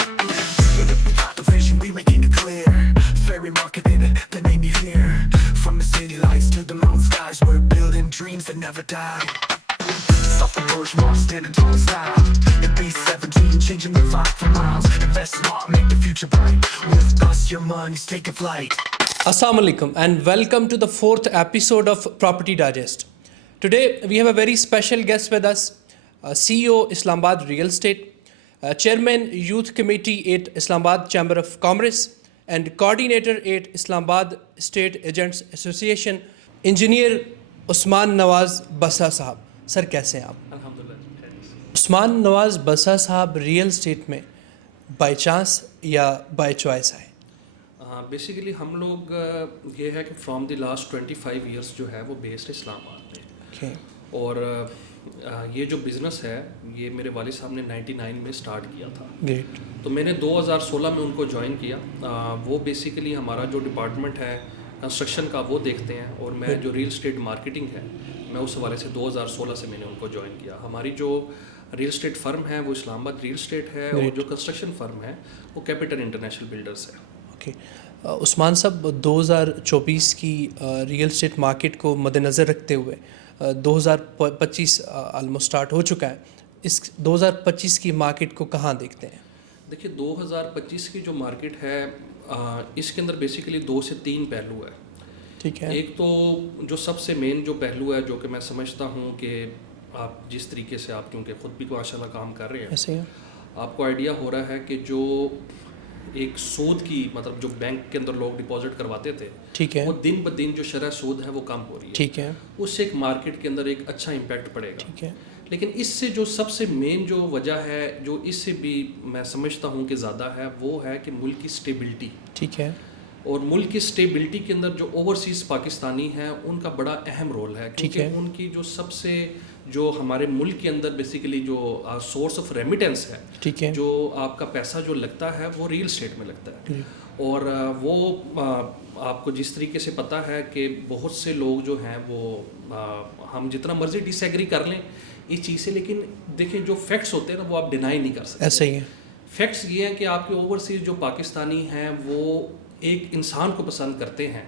The vision, we making it clear. Very marketed, the name you hear. From the city lights to the mountain skies, we're building dreams that never die. Stop the push, more standing tall style. It B17, changing the vibe for miles. Invest smart, make the future bright. With us, your money's taking flight. Assalamu alaikum and welcome to the fourth episode of Property Digest. Today we have a very special guest with us, CEO Islamabad Real Estate, Chairman Youth Committee at Islamabad Chamber of Commerce and Coordinator at Islamabad State Agents Association, Engineer عثمان نواز بسا صاحب. سر کیسے ہیں آپ؟ الحمدللہ. عثمان نواز بسا صاحب real estate میں by chance یا بائی چوائس آئے؟ بیسیکلی ہم لوگ یہ ہے کہ فرام دی لاسٹ 25 ایئرس جو ہے وہ بیسڈ اسلام آباد میں، اور یہ جو بزنس ہے یہ میرے والد صاحب نے 99 میں اسٹارٹ کیا تھا. گریٹ. تو میں نے 2016 میں ان کو جوائن کیا. وہ بیسیکلی ہمارا جو ڈپارٹمنٹ ہے کنسٹرکشن کا وہ دیکھتے ہیں، اور میں جو ریل اسٹیٹ مارکیٹنگ ہے میں اس حوالے سے 2016 سے میں نے ان کو جوائن کیا. ہماری جو ریل اسٹیٹ فرم ہے وہ اسلام آباد ریل اسٹیٹ ہے، اور جو کنسٹرکشن فرم ہے وہ کیپیٹل انٹرنیشنل بلڈرس ہے. اوکے عثمان صاحب، 2024 کی ریئل اسٹیٹ مارکیٹ کو مد نظر رکھتے ہوئے 2025 آلموسٹ اسٹارٹ ہو چکا ہے. اس 2025 کی مارکیٹ کو کہاں دیکھتے ہیں؟ دیکھیے 2025 کی جو مارکیٹ ہے اس کے اندر بیسیکلی 2 سے 3 پہلو ہے. ٹھیک ہے. ایک تو جو سب سے مین جو پہلو ہے جو کہ میں سمجھتا ہوں کہ آپ جس طریقے سے آپ کیونکہ خود بھی ماشاء اللہ کام کر رہے ہیں، ایسے ہی آپ کو آئیڈیا ہو رہا ہے کہ جو ایک سود کی مطلب جو بینک کے اندر لوگ ڈپازٹ کرواتے تھے، ٹھیک ہے، وہ دن بہ دن جو شرح سود ہے وہ کم ہو رہی ہے. ٹھیک ہے. اس سے ایک مارکیٹ کے اندر ایک اچھا امپیکٹ پڑے گا. ٹھیک ہے. لیکن اس سے جو سب سے مین جو وجہ ہے جو اس سے بھی میں سمجھتا ہوں کہ زیادہ ہے وہ ہے کہ ملک کی سٹیبلٹی. ٹھیک ہے. اور ملک کی سٹیبلٹی کے اندر جو اوورسیز پاکستانی ہیں ان کا بڑا اہم رول ہے، کیونکہ ان کی جو سب سے جو ہمارے ملک کے اندر بیسیکلی جو سورس آف ریمیٹنس ہے، ٹھیک ہے، جو آپ کا پیسہ جو لگتا ہے وہ ریل اسٹیٹ میں لگتا ہے. اور وہ آپ کو جس طریقے سے پتہ ہے کہ بہت سے لوگ جو ہیں وہ ہم جتنا مرضی ڈس ایگری کر لیں اس چیز سے، لیکن دیکھیں جو فیکٹس ہوتے ہیں نا وہ آپ ڈینائی نہیں کر سکتے. ایسا ہی ہے. فیکٹس یہ ہیں کہ آپ کے اوورسیز جو پاکستانی ہیں وہ ایک انسان کو پسند کرتے ہیں،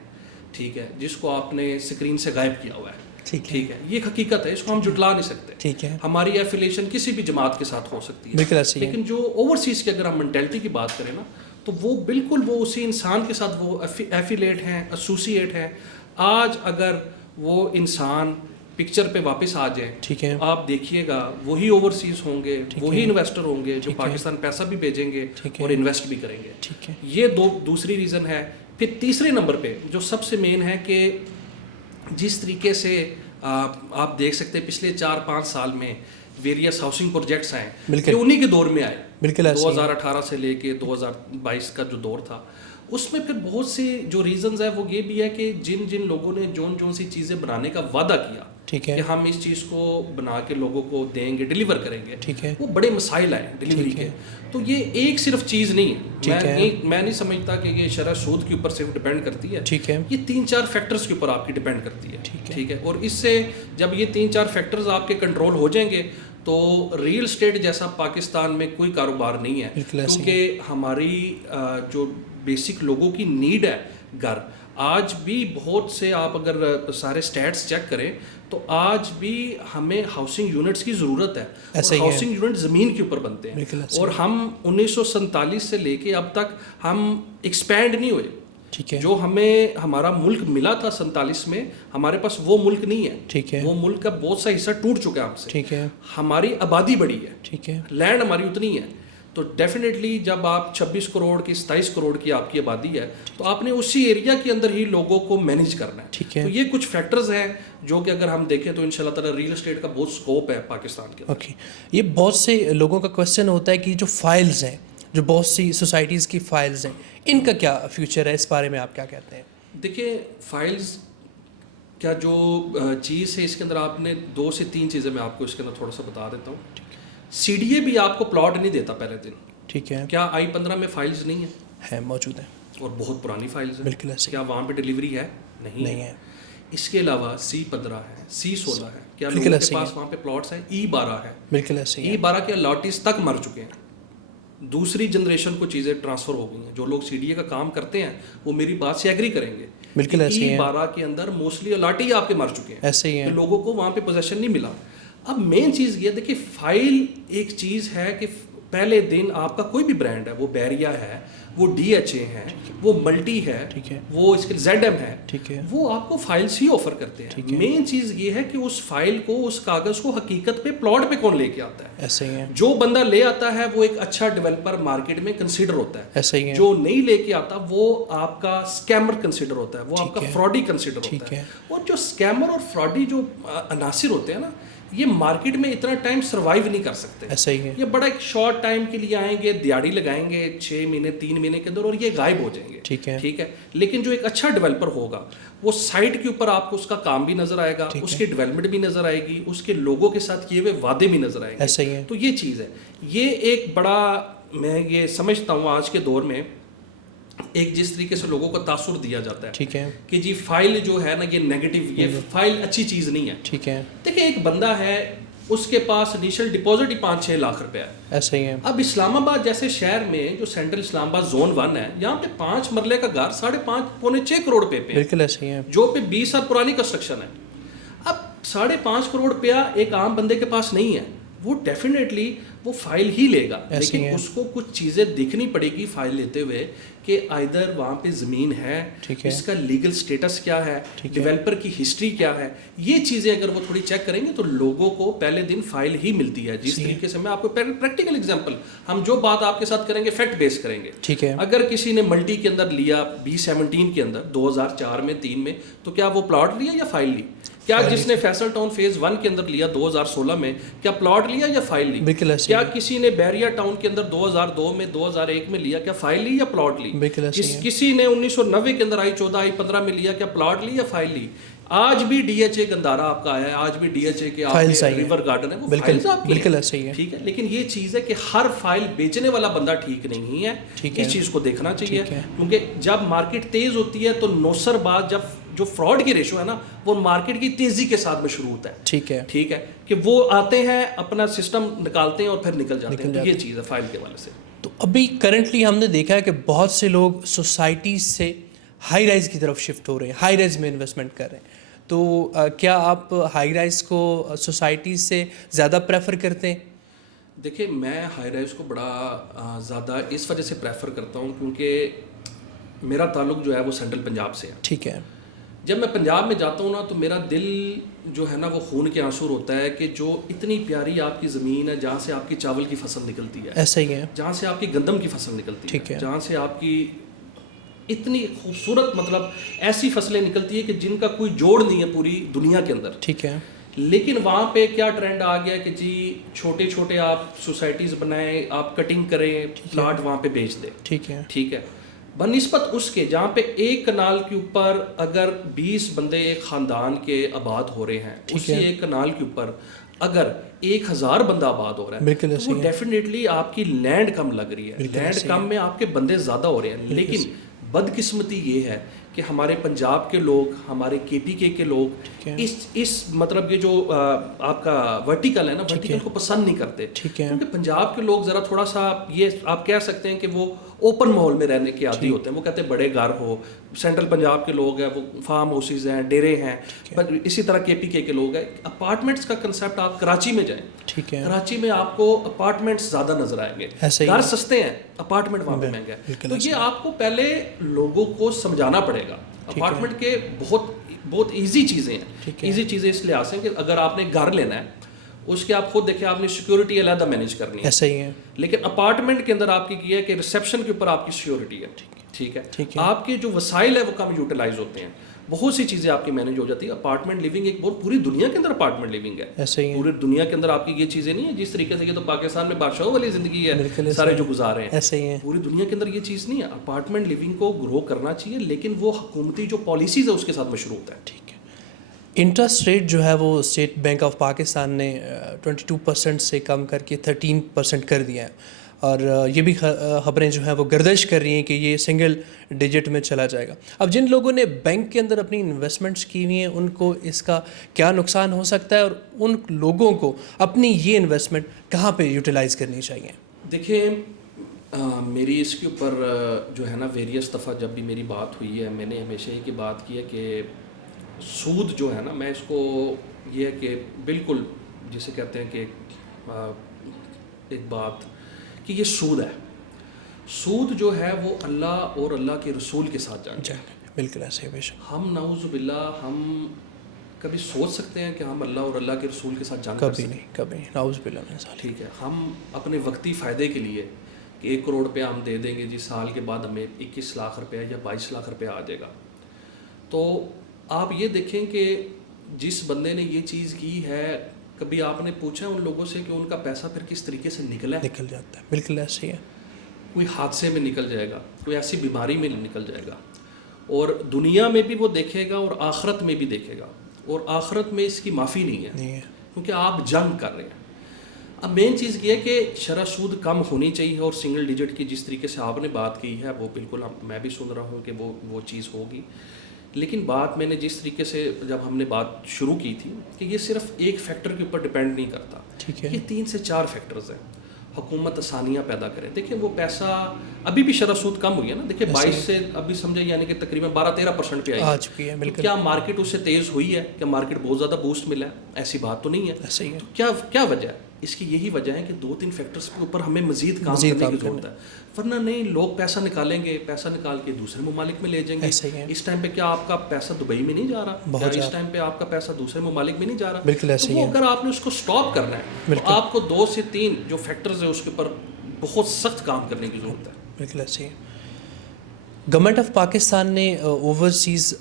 ٹھیک ہے، جس کو آپ نے اسکرین سے غائب کیا ہوا ہے. ٹھیک ہے، یہ حقیقت ہے، اس کو ہم جھٹلا نہیں سکتے. ٹھیک ہے. ہماری ایفیلیشن کسی بھی جماعت کے ساتھ ہو سکتی ہے، بالکل ایسے ہی ہے. لیکن جو اوورسیز کی اگر ہم مینٹلٹی کی بات کریں نا تو وہ بالکل وہ اسی انسان کے ساتھ وہ ایفیلیٹ ہیں، ایسوسیٹ ہیں. آج اگر وہ انسان پکچر پہ واپس آ جائیں، ٹھیک ہے، آپ دیکھیے گا وہی اوورسیز ہوں گے، وہی انویسٹر ہوں گے جو پاکستان پیسہ بھی بھیجیں گے اور انویسٹ بھی کریں گے. ٹھیک ہے. یہ دوسری ریزن ہے. پھر تیسرے نمبر پہ جو سب سے مین ہے کہ جس طریقے سے آپ دیکھ سکتے ہیں پچھلے 4-5 سال میں ویریس ہاؤسنگ پروجیکٹس آئے، یہ انہی کے دور میں آئے. 2018 سے لے کے 2022 کا جو دور تھا اس میں پھر بہت سی جو ریزنز ہیں وہ یہ بھی ہے کہ جن لوگوں نے جون سی چیزیں بنانے کا وعدہ کیا کہ ہم اس چیز کو بنا کے لوگوں کو دیں گے، ڈیلیور کریں گے، وہ بڑے مسائل آئے ڈیلیوری کے. تو یہ ایک صرف چیز نہیں ہے، میں نہیں سمجھتا کہ یہ شرح سود کے اوپر صرف ڈیپینڈ کرتی ہے. یہ 3-4 فیکٹرز کے اوپر آپ کی ڈیپینڈ کرتی ہے. ٹھیک ہے. اور اس سے جب یہ 3-4 فیکٹرز آپ کے کنٹرول ہو جائیں گے تو ریل اسٹیٹ جیسا پاکستان میں کوئی کاروبار نہیں ہے، کیونکہ ہماری جو بیسک لوگوں کی نیڈ ہے گھر، آج بھی بہت سے آپ اگر سارے سٹیٹس چیک کریں تو آج بھی ہمیں ہاؤسنگ یونٹس کی ضرورت ہے. ہاؤسنگ یونٹ زمین کے اوپر بنتے ہیں، اور ہم 1947 سے لے کے اب تک ہم ایکسپینڈ نہیں ہوئے. جو ہمیں ہمارا ملک ملا تھا 47 میں، ہمارے پاس وہ ملک نہیں ہے. وہ ملک کا بہت سا حصہ ٹوٹ چکا ہے ہم سے. ہماری آبادی بڑی ہے، لینڈ ہماری اتنی ہے. تو ڈیفینیٹلی جب آپ 26 کروڑ کی 27 کروڑ کی آپ کی آبادی ہے تو آپ نے اسی ایریا کے اندر ہی لوگوں کو مینیج کرنا ہے. تو یہ کچھ فیکٹرز ہیں جو کہ اگر ہم دیکھیں تو انشاءاللہ تعالی ریل اسٹیٹ کا بہت سکوپ ہے پاکستان کے اندر. اوکے. یہ بہت سے لوگوں کا کوشچن ہوتا ہے کہ جو فائلز ہیں، جو بہت سی سوسائٹیز کی فائلز ہیں، ان کا کیا فیوچر ہے؟ اس بارے میں آپ کیا کہتے ہیں؟ دیکھیں فائلز کیا جو چیز ہے اس کے اندر آپ نے 2 سے 3 چیزیں میں آپ کو اس کے اندر تھوڑا سا بتا دیتا ہوں. سی ڈی اے بھی آپ کو پلاٹ نہیں دیتا پہلے دن. ٹھیک ہے. کیا I-15 میں فائلز نہیں ہے؟ موجود ہیں، اور بہت پرانی فائلز ہیں. بالکل ایسے. کیا وہاں پہ ڈیلیوری ہے؟ نہیں ہے. اس کے علاوہ C-15 ہے، C-16 ہے. کیا لوگوں کے پاس وہاں پہ پلاٹس ہیں؟ E-12 ہے. بالکل ایسے. E-12 کے الاٹیز تک مر چکے ہیں. دوسری جنریشن کو چیزیں ٹرانسفر ہو گئی ہیں. جو لوگ CDA کا کام کرتے ہیں وہ میری بات سے ایگری کریں گے. بالکل ایسے ہی 12 کے اندر موسٹلی الاٹی آپ کے مر چکے ہیں, ایسے ہی ہے, لوگوں کو وہاں پہ پوزیشن نہیں ملا. اب مین چیز یہ دیکھیے فائل ایک چیز ہے کہ پہلے دن آپ کا کوئی بھی برانڈ ہے, وہ بیریا ہے, وہ DHA ہے, وہ ملٹی ہے, وہ اس کے ZM ہے, وہ آپ کو فائلس ہی آفر کرتے ہیں. مین چیز یہ ہے کہ اس فائل کو, اس کاغذ کو حقیقت پہ پلاٹ پہ کون لے کے آتا ہے. ایسے ہی ہے, جو بندہ لے آتا ہے وہ ایک اچھا ڈیولپر مارکیٹ میں کنسیڈر ہوتا ہے. ایسے ہی ہے, جو نہیں لے کے آتا وہ آپ کا اسکیمر کنسیڈر ہوتا ہے, وہ آپ کا فراڈی کنسیڈر ہوتا ہے. اور جو اسکیمر اور فراڈی جو عناصر ہوتے ہیں نا, یہ مارکیٹ میں اتنا ٹائم سروائیو نہیں کر سکتے. ایسا ہی ہے, یہ بڑا ایک شارٹ ٹائم کے لیے آئیں گے, دیہڑی لگائیں گے 6 مہینے 3 مہینے کے اندر اور یہ غائب ہو جائیں گے. ٹھیک ہے. لیکن جو ایک اچھا ڈیولپر ہوگا وہ سائٹ کے اوپر آپ کو اس کا کام بھی نظر آئے گا, اس کی ڈیولپمنٹ بھی نظر آئے گی, اس کے لوگوں کے ساتھ کیے ہوئے وعدے بھی نظر آئیں گے. ایسا ہی ہے. تو یہ چیز ہے, یہ ایک بڑا, میں یہ سمجھتا ہوں آج کے دور میں ایک جس طریقے سے لوگوں کو تاثر دیا جاتا ہے کہ جی فائل جو ہے نا یہ نیگیٹو, یہ فائل اچھی چیز نہیں ہے. ٹھیک ہے. دیکھیں ایک بندہ ہے, اس کے پاس انیشل ڈپازٹ ہی 5-6 لاکھ روپے ہے. ایسا ہی ہے. اب اسلام آباد جیسے شہر میں جو سینٹرل اسلام آباد زون 1 ہے, یہاں پہ 5 مرلے کا گھر 5.5-6 کروڑ روپے پہ, بالکل ایسا ہی ہے, جو پہ 20 سال پرانی کنسٹرکشن ہے. اب 5.5 کروڑ روپیہ ایک عام بندے کے پاس نہیں ہے, وہ ڈیفینیٹلی وہ فائل ہی لے گا, لیکن اس کو کچھ چیزیں دیکھنی پڑے گی فائل لیتے ہوئے کہ آئدر وہاں پہ زمین ہے, اس کا لیگل سٹیٹس کیا ہے, ڈیولپر کی ہسٹری کیا ہے, یہ چیزیں اگر وہ تھوڑی چیک کریں گے تو لوگوں کو پہلے دن فائل ہی ملتی ہے. جس طریقے سے میں آپ کو پریکٹیکل ایگزامپل, ہم جو بات آپ کے ساتھ کریں گے فیکٹ بیس کریں گے. ٹھیک ہے. اگر کسی نے ملٹی کے اندر لیا 2017 کے اندر 2004 میں 3 میں, تو کیا وہ پلاٹ لیا یا فائل لی؟ کیا جس نے فیصل ٹاؤن فیز 1 کے اندر لیا 2016 میں, کیا پلاٹ لیا یا فائل لی؟ کیا کسی نے بیریا ٹاؤن کے اندر 2002 میں 2001 میں لیا, کیا فائل لی یا پلاٹ لی؟ کسی نے 1990 کے اندر آئی 14 15 میں لیا, کیا پلاٹ لی یا فائل لی؟ آج بھی DHA گندارا آپ کا ہے, آج بھی DHA کے ریور گارڈن ہے, وہ فائلز آپ کی ہیں. ٹھیک ہے. لیکن یہ چیز ہے کہ ہر فائل بیچنے والا بندہ ٹھیک نہیں ہے, اس چیز کو دیکھنا چاہیے. کیونکہ جب مارکیٹ تیز ہوتی ہے تو نوسر بعد جب جو فراڈ کی ریشو ہے نا وہ مارکیٹ کی تیزی کے ساتھ میں شروع ہوتا ہے. ٹھیک ہے کہ وہ آتے ہیں اپنا سسٹم نکالتے ہیں اور پھر نکل جاتے ہیں. یہ چیز ہے فائل کے حوالے سے. تو ابھی کرنٹلی ہم نے دیکھا ہے کہ بہت سے لوگ سوسائٹیز سے ہائی رائز کی طرف شفٹ ہو رہے ہیں, ہائی رائز میں انویسٹمنٹ کر رہے ہیں. تو کیا آپ ہائی رائز کو سوسائٹیز سے زیادہ پریفر کرتے ہیں؟ دیکھیں میں ہائی رائز کو بڑا زیادہ اس وجہ سے پریفر کرتا ہوں کیونکہ میرا تعلق جو ہے وہ سینٹرل پنجاب سے ہے. ٹھیک ہے. جب میں پنجاب میں جاتا ہوں نا تو میرا دل جو ہے نا وہ خون کے آنسو ہوتا ہے کہ جو اتنی پیاری آپ کی زمین ہے, جہاں سے آپ کی چاول کی فصل نکلتی ہے, ایسا ہی ہے, جہاں سے آپ کی گندم کی فصل نکلتی ہے, جہاں سے آپ کی اتنی خوبصورت مطلب ایسی فصلیں نکلتی ہے کہ جن کا کوئی جوڑ نہیں ہے پوری دنیا کے اندر. ٹھیک ہے. لیکن وہاں پہ کیا ٹرینڈ آ گیا کہ جی چھوٹے چھوٹے آپ سوسائٹیز بنائیں, آپ کٹنگ کریں, پلاٹ وہاں پہ بیچ دیں. ٹھیک ہے. بنسبت اس کے جہاں پہ ایک کنال کے اوپر اگر 20 بندے ایک خاندان کے آباد ہو رہے ہیں, اسی ایک کنال کے اوپر اگر 1000 بندہ آباد ہو رہا ہے تو وہ ڈیفینیٹلی آپ کی لینڈ کم لگ رہی ہے, لینڈ کم میں آپ کے بندے زیادہ ہو رہے ہیں. لیکن بدقسمتی یہ ہے کہ ہمارے پنجاب کے لوگ, ہمارے KPK کے لوگ اس مطلب یہ جو آپ کا ورٹیکل ہے نا, ورٹیکل کو پسند نہیں کرتے. کیونکہ پنجاب کے لوگ ذرا تھوڑا سا یہ آپ کہہ سکتے ہیں کہ وہ اوپن ماحول میں رہنے کے عادی ہوتے ہیں. وہ کہتے ہیں بڑے گھر ہو. سینٹرل پنجاب کے لوگ ہیں وہ فارم ہاؤسز ہیں, ڈیرے ہیں. اسی طرح KPK کے لوگ ہیں. اپارٹمنٹس کا کنسیپٹ آپ کراچی میں جائیں, کراچی میں آپ کو اپارٹمنٹس زیادہ نظر آئیں گے. گھر سستے ہیں, اپارٹمنٹ وہاں پہ مہنگا ہے. تو یہ آپ کو پہلے لوگوں کو سمجھانا پڑے گا. اپارٹمنٹ کے بہت ایزی چیزیں ہیں. ایزی چیزیں اس لحاظ سے کہ اگر آپ نے گھر لینا ہے اس کے آپ خود دیکھیں, آپ نے سیکیورٹی علیحدہ مینیج کرنی ہے. ایسا ہی ہے. لیکن اپارٹمنٹ کے اندر آپ کی یہ ہے کہ ریسیپشن کے اوپر آپ کی سیکیورٹی ہے. ٹھیک ہے. آپ کے جو وسائل ہے وہ کم یوٹیلائز ہوتے ہیں, بہت سی چیزیں آپ کی مینیج ہو جاتی ہے. اپارٹمنٹ لیونگ ایک بہت پوری دنیا کے اندر اپارٹمنٹ لیونگ ہے. پوری دنیا کے اندر آپ کی یہ چیزیں نہیں ہے جس طریقے سے. یہ تو پاکستان میں بادشاہوں والی زندگی ہے سارے جو گزار رہے ہیں. پوری دنیا کے اندر یہ چیز نہیں ہے. اپارٹمنٹ لیونگ کو گرو کرنا چاہیے, لیکن وہ حکومتی جو پالیسیز ہے اس کے ساتھ مشروط ہے. ٹھیک ہے. انٹرسٹ ریٹ جو ہے وہ اسٹیٹ بینک آف پاکستان نے 22% سے کم کر کے 13% کر دیا ہے, اور یہ بھی خبریں جو ہیں وہ گردش کر رہی ہیں کہ یہ سنگل ڈیجٹ میں چلا جائے گا. اب جن لوگوں نے بینک کے اندر اپنی انویسٹمنٹس کی ہوئی ہیں ان کو اس کا کیا نقصان ہو سکتا ہے, اور ان لوگوں کو اپنی یہ انویسٹمنٹ کہاں پہ یوٹیلائز کرنی چاہیے؟ دیکھیں میری اس کے اوپر جو ہے نا ویریس دفعہ جب بھی میری بات ہوئی ہے میں نے ہمیشہ ہی کی بات کی ہے کہ سود جو ہے نا میں اس کو یہ ہے کہ بالکل جسے کہتے ہیں کہ ایک بات کہ یہ سود ہے. سود جو ہے وہ اللہ اور اللہ کے رسول کے ساتھ جانا ہے. بالکل ایسے بے شک. ہم نعوذ باللہ ہم کبھی سوچ سکتے ہیں کہ ہم اللہ اور اللہ کے رسول کے ساتھ جانا کبھی نہیں نعوذ باللہ من ذالک. ٹھیک ہے. ہم اپنے وقتی فائدے کے لیے کہ 1 کروڑ روپیہ ہم دے دیں گے جی سال کے بعد ہمیں 21 لاکھ روپیہ یا 22 لاکھ روپیہ آ جائے گا. تو آپ یہ دیکھیں کہ جس بندے نے یہ چیز کی ہے کبھی آپ نے پوچھا ان لوگوں سے کہ ان کا پیسہ پھر کس طریقے سے نکل جاتا ہے. بالکل ایسے ہی ہے. کوئی حادثے میں نکل جائے گا, کوئی ایسی بیماری میں نکل جائے گا, اور دنیا میں بھی وہ دیکھے گا اور آخرت میں بھی دیکھے گا, اور آخرت میں اس کی معافی نہیں ہے کیونکہ آپ جنگ کر رہے ہیں. اب مین چیز یہ ہے کہ شرح سود کم ہونی چاہیے اور سنگل ڈیجٹ کی جس طریقے سے آپ نے بات کی ہے وہ بالکل میں بھی سن رہا ہوں کہ وہ چیز ہوگی. لیکن بات میں نے جس طریقے سے جب ہم نے بات شروع کی تھی کہ یہ صرف ایک فیکٹر کے اوپر ڈپینڈ نہیں کرتا, یہ 3 سے 4 فیکٹرز ہیں. حکومت آسانیاں پیدا کرے. دیکھیں وہ پیسہ ابھی بھی شرح سود کم ہوئی ہے نا, دیکھیں 22 سے ابھی سمجھے یعنی کہ تقریباً 12-13% پہ آ چکی ہے. کیا مارکیٹ اس سے تیز ہوئی ہے؟ کیا مارکیٹ بہت زیادہ بوسٹ ملا ہے؟ ایسی بات تو نہیں ہے. تو کیا وجہ ہے اس کی؟ یہی وجہ ہے کہ 2-3 فیکٹرز کے اوپر ہمیں مزید کام کرنے کی ضرورت ہے, ورنہ نہیں لوگ پیسہ نکالیں گے, پیسہ نکال کے دوسرے ممالک میں لے جائیں گے. اس ٹائم پہ کیا آپ کا پیسہ دبئی میں نہیں جا رہا؟ اس ٹائم پہ آپ کا پیسہ دوسرے ممالک میں نہیں جا رہا؟ تو وہ اگر آپ نے اس کو سٹاپ کرنا ہے تو آپ کو 2 سے 3 جو فیکٹرز ہیں اس کے اوپر بہت سخت کام کرنے کی ضرورت ہے. بالکل ایسے ہی. گورنمنٹ آف پاکستان نے اوورسیز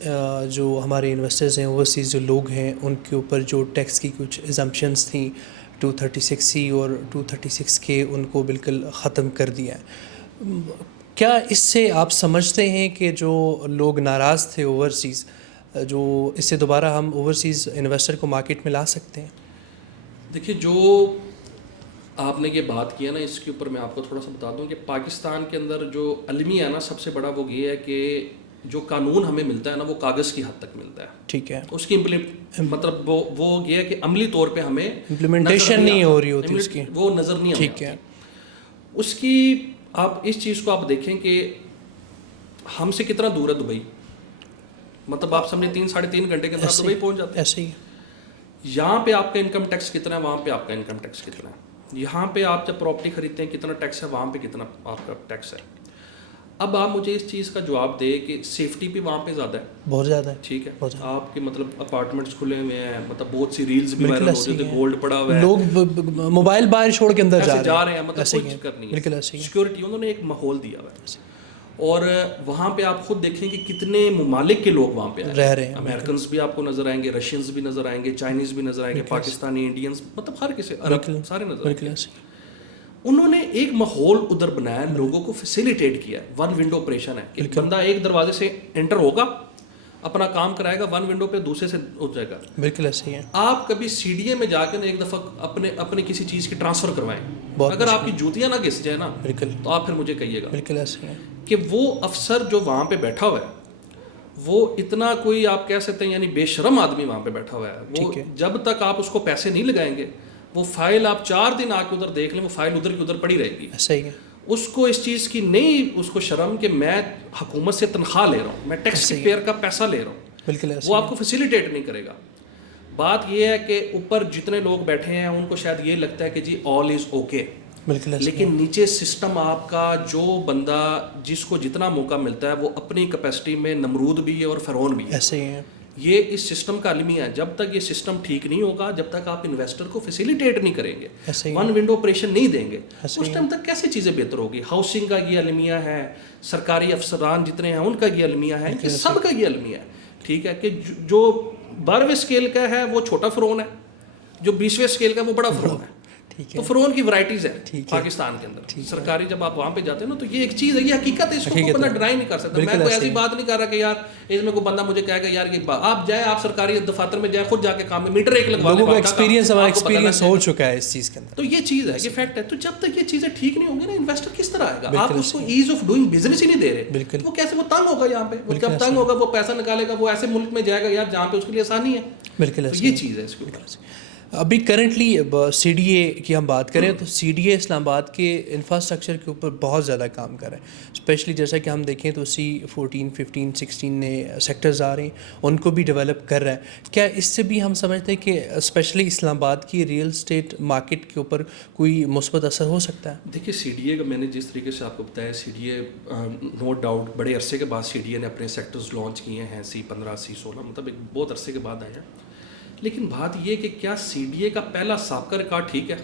جو ہمارے انویسٹرز ہیں, اوورسیز جو لوگ ہیں, ان کے اوپر جو ٹیکس کی کچھ ایگزمپشنز تھیں 236C اور 236K ان کو بالکل ختم کر دیا ہے. کیا اس سے آپ سمجھتے ہیں کہ جو لوگ ناراض تھے اوورسیز, جو اس سے دوبارہ ہم اوورسیز انویسٹر کو مارکیٹ میں لا سکتے ہیں؟ دیکھیے جو آپ نے یہ بات کی ہے نا اس کے اوپر میں آپ کو تھوڑا سا بتا دوں کہ پاکستان کے اندر جو المیہ ہے نا سب سے بڑا وہ یہ ہے کہ جو قانون ہمیں ملتا ہے نا وہ کاغذ کی حد تک ملتا ہے. ٹھیک ہے. اس کی مطلب وہ یہ ہے کہ عملی طور پہ ہمیں امپلیمنٹیشن نہیں ہو رہی ہوتی, اس کی وہ نظر نہیں آتی. ٹھیک ہے. اس کی آپ اس چیز کو آپ دیکھیں کہ ہم سے کتنا دور ہے دبئی, مطلب آپ سمجھیں 3-3.5 گھنٹے کے اندر دبئی پہنچ جاتے ہیں. ایسے ہی یہاں پہ آپ کا انکم ٹیکس کتنا ہے, وہاں پہ آپ کا انکم ٹیکس کتنا ہے. یہاں پہ آپ جب پراپرٹی خریدتے ہیں کتنا ٹیکس ہے, وہاں پہ کتنا آپ کا ٹیکس ہے. اب آپ مجھے اس چیز کا جواب دے کہ سیفٹی بھی وہاں پہ زیادہ ہے, بہت زیادہ ہے. ٹھیک ہے. آپ کے مطلب اپارٹمنٹس کھلے ہوئے ہیں, مطلب بہت سی ریلز بھی وائرل ہو رہی ہیں, گولڈ پڑا ہوا ہے, لوگ موبائل باہر چھوڑ کے اندر جا رہے ہیں, مطلب کچھ کرنی ہے. سیکورٹی انہوں نے ایک ماحول دیا ہوا ہے. اور وہاں پہ آپ خود دیکھیں کہ کتنے ممالک کے لوگ وہاں پہ رہ رہے ہیں. امریکنز بھی آپ کو نظر آئیں گے, رشینز بھی نظر آئیں گے, چائنیز بھی نظر آئیں گے, پاکستانی, انڈینز, مطلب ہر کسی عرب سارے نظر آئیں گے. انہوں نے ایک ماحول ادھر بنایا, لوگوں کو فیسیلیٹیٹ کیا. 1 ونڈو آپریشن ہے کہ بندہ ایک دروازے سے انٹر ہوگا, اپنا کام کرائے گا, 1 ونڈو پہ دوسرے سے ہو جائے گا. بالکل ایسے ہی ہے. آپ کبھی سی ڈی اے میں جا کے ایک دفعہ اپنے کسی چیز کی ٹرانسفر کروائیں, اگر آپ کی جوتیاں نہ گھس جائے نا تو آپ پھر مجھے کہیے گا. بالکل ایسے ہے کہ وہ افسر جو وہاں پہ بیٹھا ہوا ہے وہ اتنا کوئی آپ کہہ سکتے ہیں یعنی بے شرم آدمی وہاں پہ بیٹھا ہوا ہے. وہ جب تک آپ اس کو پیسے نہیں لگائیں گے وہ فائل آپ 4 دن آ کے ادھر دیکھ لیں, وہ فائل ادھر کی ادھر پڑی رہے گی. صحیح ہے. اس کو اس چیز کی نہیں, اس کو شرم کہ میں حکومت سے تنخواہ لے رہا ہوں, میں ٹیکس پیئر کا پیسہ لے رہا ہوں. بالکل وہ آپ کو فیسیلیٹیٹ نہیں کرے گا. بات یہ ہے کہ اوپر جتنے لوگ بیٹھے ہیں ان کو شاید یہ لگتا ہے کہ جی آل از اوکے, لیکن نیچے سسٹم آپ کا جو بندہ جس کو جتنا موقع ملتا ہے وہ اپنی کیپیسٹی میں نمرود بھی ہے اور فرعون بھی ہے. ایسے ہی ہے. یہ اس سسٹم کا المیہ ہے. جب تک یہ سسٹم ٹھیک نہیں ہوگا, جب تک آپ انویسٹر کو فیسیلیٹیٹ نہیں کریں گے, 1 ونڈو آپریشن نہیں دیں گے, اس ٹائم تک کیسے چیزیں بہتر ہوگی. ہاؤسنگ کا یہ المیہ ہے, سرکاری افسران جتنے ہیں ان کا یہ المیہ ہے, کہ سب کا یہ المیہ ہے. ٹھیک ہے کہ جو 12ویں اسکیل کا ہے وہ چھوٹا فرعون ہے, جو 20ویں اسکیل کا وہ بڑا فرعون ہے. تو فرعون کی ورائٹیز ہے پاکستان کے اندر. سرکاری جب آپ وہاں پہ جاتے ہیں نا تو یہ ایک چیز ہے, یہ حقیقت ہے, اس کو بندہ ڈرائی نہیں کر سکتا. میں کوئی ایسی بات نہیں کر رہا کہ یار اس میں کوئی بندہ مجھے کہے گا یار یہ آپ جائیں, آپ سرکاری دفاتر میں جائیں, خود جا کے کام میں میٹر ایک لگوا لیں. ایکسپیرینس ہو چکا ہے اس چیز کے اندر. تو یہ چیز ہے, یہ فیکٹ ہے. تو جب تک یہ چیزیں ٹھیک نہیں ہوں گی نا, انویسٹر کس طرح آئے گا؟ آپ اس کو ایز آف ڈوئنگ بزنس ہی نہیں دے رہے. وہ کیسے, وہ تنگ ہوگا یہاں پہ, وہ جب تنگ ہوگا وہ پیسہ نکالے گا, وہ ایسے ملک میں جائے گا یار جہاں پہ اس کے لیے آسانی ہے. بالکل یہ چیز ہے اس کے اوپر. ابھی کرنٹلی سی ڈی اے کی ہم بات کریں تو سی ڈی اے اسلام آباد کے انفراسٹرکچر کے اوپر بہت زیادہ کام کر رہا ہے، اسپیشلی جیسا کہ ہم دیکھیں تو C14 15 16 نئے سیکٹرز آ رہے ہیں، ان کو بھی ڈیولپ کر رہا ہے. کیا اس سے بھی ہم سمجھتے ہیں کہ اسپیشلی اسلام آباد کی ریئل اسٹیٹ مارکیٹ کے اوپر کوئی مثبت اثر ہو سکتا ہے؟ دیکھیے سی ڈی اے کا میں نے جس طریقے سے آپ کو بتایا، سی ڈی اے نو ڈاؤٹ بڑے عرصے کے بعد سی ڈی اے نے اپنے سیکٹرز لانچ کیے ہیں، C15 C16 مطلب ایک بہت عرصے کے بعد آیا. لیکن بات یہ کہ کیا سی ڈی اے کا پہلا سابقہ ریکارڈ ٹھیک ہے؟